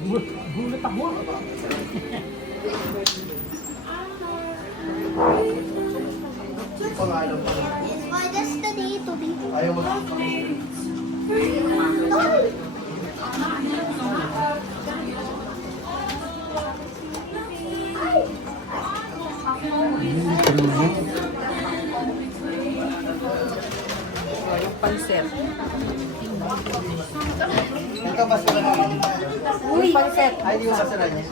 Gulat ako. Pangalan pa. It's my destiny to be. Ayaw mo. Pansit. Ito basura naman. Uy! Pansit. Ay, di mo basura niya.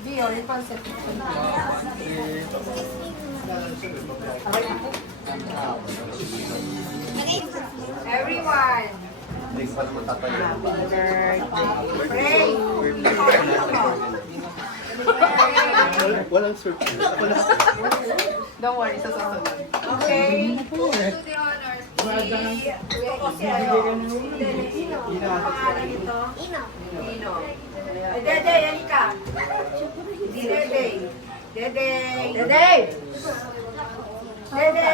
Dio, yung pansit. Everyone! Next pa naman tatayo. Pray! Walang surprise. Ako lahat. Don't worry, sa sunod. Okay. To the honors. Nino. Ay, Dede, yan ka. Si Dede. Dede. Dede. Dede.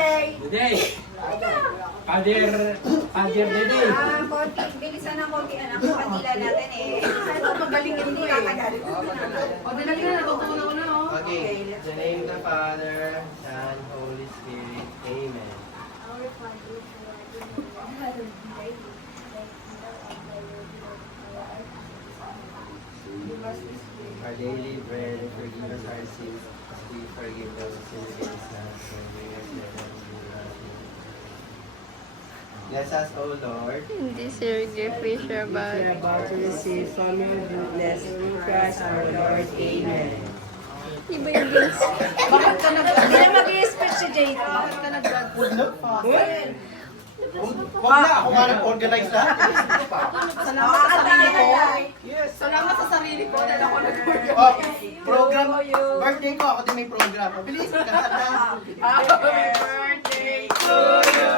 Day! Father Dede! Konti. Bilisan ng konti, anak. Kanila natin eh. Ito, magaling hindi katagal. O, dinali na. Natutunan ko na, oh. Okay. In the name of the Father, Son, Holy Spirit. Amen. Our daily bread, and forgive us our sins, as we forgive those who sin against us. And bring us not into temptation. Bless us, O Lord. This your gift we share We are about to receive from your goodness through Christ our Lord. Amen. Di ba yung gifts? Bakit ka hindi na mag-i-speech si JT? Bakit ka Huwag na, ako nga nag-organize lahat. Salamat sa sarili ko. Yes. Salamat sa sarili ko. Dahil ako nag-order. Oh, program, birthday ko, ako din may program. Bilis, kanta na. Happy birthday to you.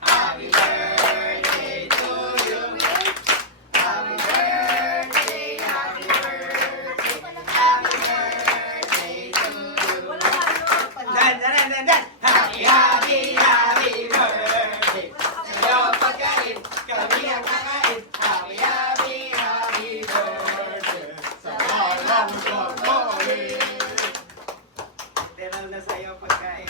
Happy birthday to you. Happy birthday, happy birthday. Happy birthday to you. Dan, dan, dan, dan. Happy, happy, happy birthday. Sa'yo pagkain, kami ang kakain. Happy, happy, happy birthday. Sa walang pagkain. Literal na sa'yo pagkain.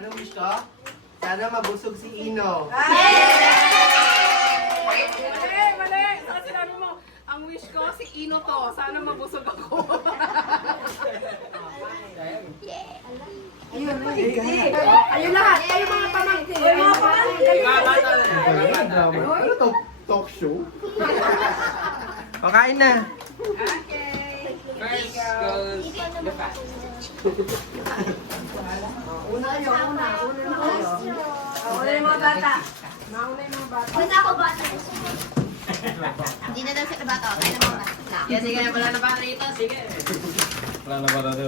Anong wish ko? Sana mabusog si Ino. Mali! Saka sinabi mo, ang wish ko si Ino to. Sana mabusog ako. Ayun lahat. Kayo mga pamangkin. Kayo mga pamangkin. Ano to? Talk show? O, kain na. First goes the fast. Una na kayo. Una yung mga bata. Mauna yung mga bata. Wala ako bata. Hindi na daw siya bata. Kaya naman bata. Yes, sige. Wala na ba rito? Sige. Wala na ba natin?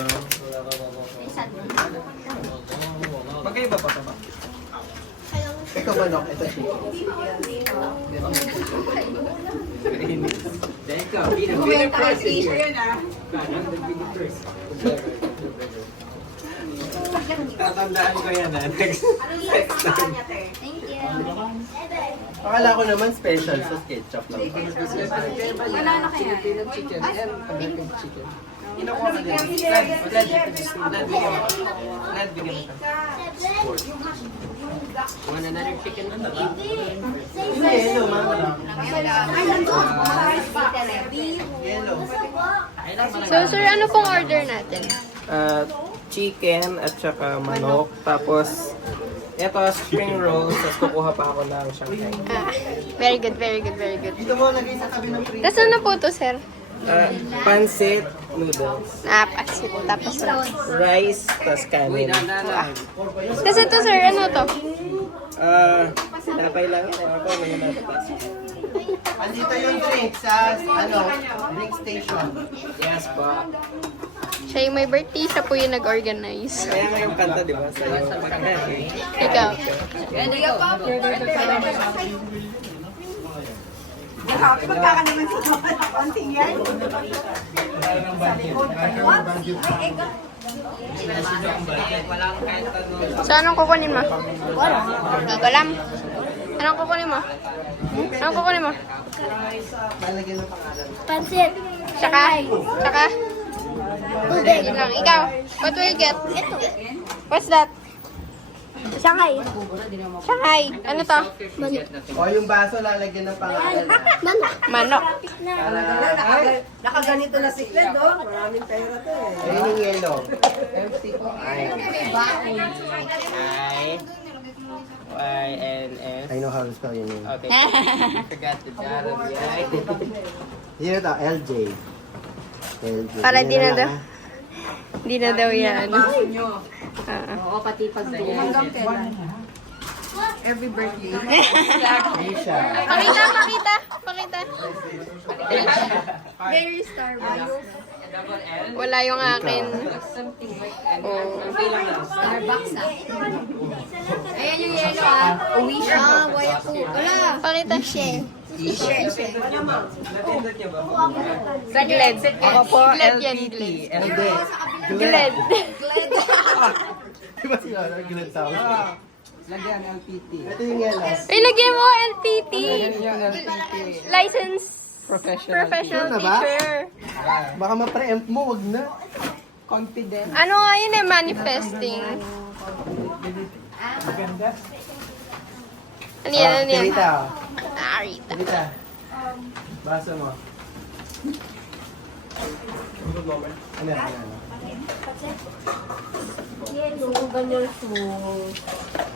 Isa. Magkaiba pa ito ba? Ikaw manok, ito siya. Teka, be the Kuya, bigger person t-shirt here. yun ah. I'm the bigger person. Tatandaan ko yan ha. Next. Anong size ng paa niya, te? Thank you. Akala ko naman special sa ketchup lang. Wala na kaya. Inukuha na din. Nad, bigyan mo. Nad, bigyan mo. Want another chicken? Hindi, yellow, mama lang. Ay, nandun. Size pa. Yellow. So, sir, ano pong order natin? Chicken at saka manok. Tapos, ito spring rolls. Tapos kukuha pa ako ng Shanghai. Very good, very good, very good. Dito mo lagay sa tabi ng freezer. Tapos ano po to, sir? Pancit noodles. Pasit. Tapos Rice, tapos kanin. Tapos ito, sir, ano to? Tinapay lang ako. Ako, may natatas. Andito yung drink sa, drink station. Yes po. Siya yung may birthday, siya po yung nag-organize. Kaya nga yung kanta, di ba? Sa yung pagkain. Ikaw. Hindi ka pa. Happy magkaka naman sa konting yan. What? Ay, Wala akong kahit ano. So, anong kukunin mo? Hindi ko alam. Anong kukunin mo? Anong kukunin mo? Lalagyan ng pangalan. Pansit. Tsaka? Tsaka? Tubig. Yun lang. Ikaw, what will you get? Ito. What's that? Shanghai. Shanghai. Ano to? O, yung baso lalagyan ng pangalan. Manok. Manok. Nakaganito na si Cled, oh. Maraming pera to eh. Ayun yung yellow. I know how to spell your name. Okay. Forgot the I. Here ito, LJ. LJ. Para di na lang, daw. ah. Hindi na daw yan. Baso nyo. Ah. Oo, pati pag hanggang kailan. Every birthday. Asia. Pakita, pakita. Pakita. Very Starbucks. Wala yung akin. Oh. Starbucks ah. Ayan yung yellow ah. Wish. Ah, wala po. Wala. Pakita. Sa Gled. Ako po, Gled yan, LPT. Gled. LD. Gled. Di ba sila? Nagkilat tao. Lagyan, LPT. Ito yung yellow. Ay, lagyan mo, LPT. Yung LPT. License Professional. professional Sure na ba? teacher. Baka ma-preempt mo, wag na. Confident. Ano nga yun eh, manifesting. Ano yan, ano yan? Rita. Ah, Rita. Rita. Baso mo. Ano yan?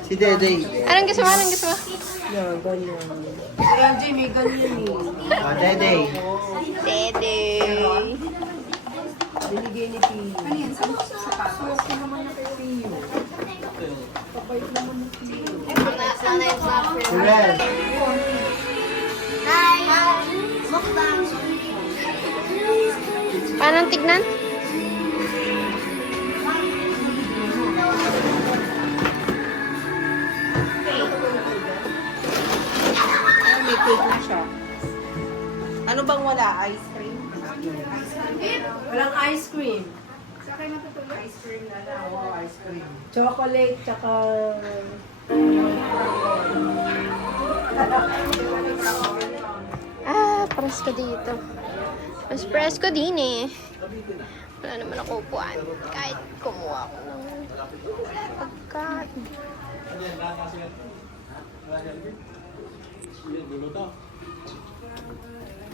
Si Dede. Anong gusto mo? Anong gusto mo? LJ, may ganyan eh. Ah, Dede. Dede. Binigay ni Pio. Ano yan? Sa sapatos? Sana yung software. Si Ren. Hi. Mukbang. Paano tignan? May cake na siya. Ano bang wala? Ice cream? Walang ice cream. Sa akin natutuloy? Ice cream na lang. Oo, ice cream. Chocolate, tsaka... Ah, presko dito. Mas presko din eh. Wala naman ako upuan. Kahit kumuha ako ng pagkain.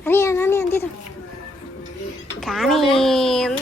Ano yan? Ano yan? Dito. Kanin.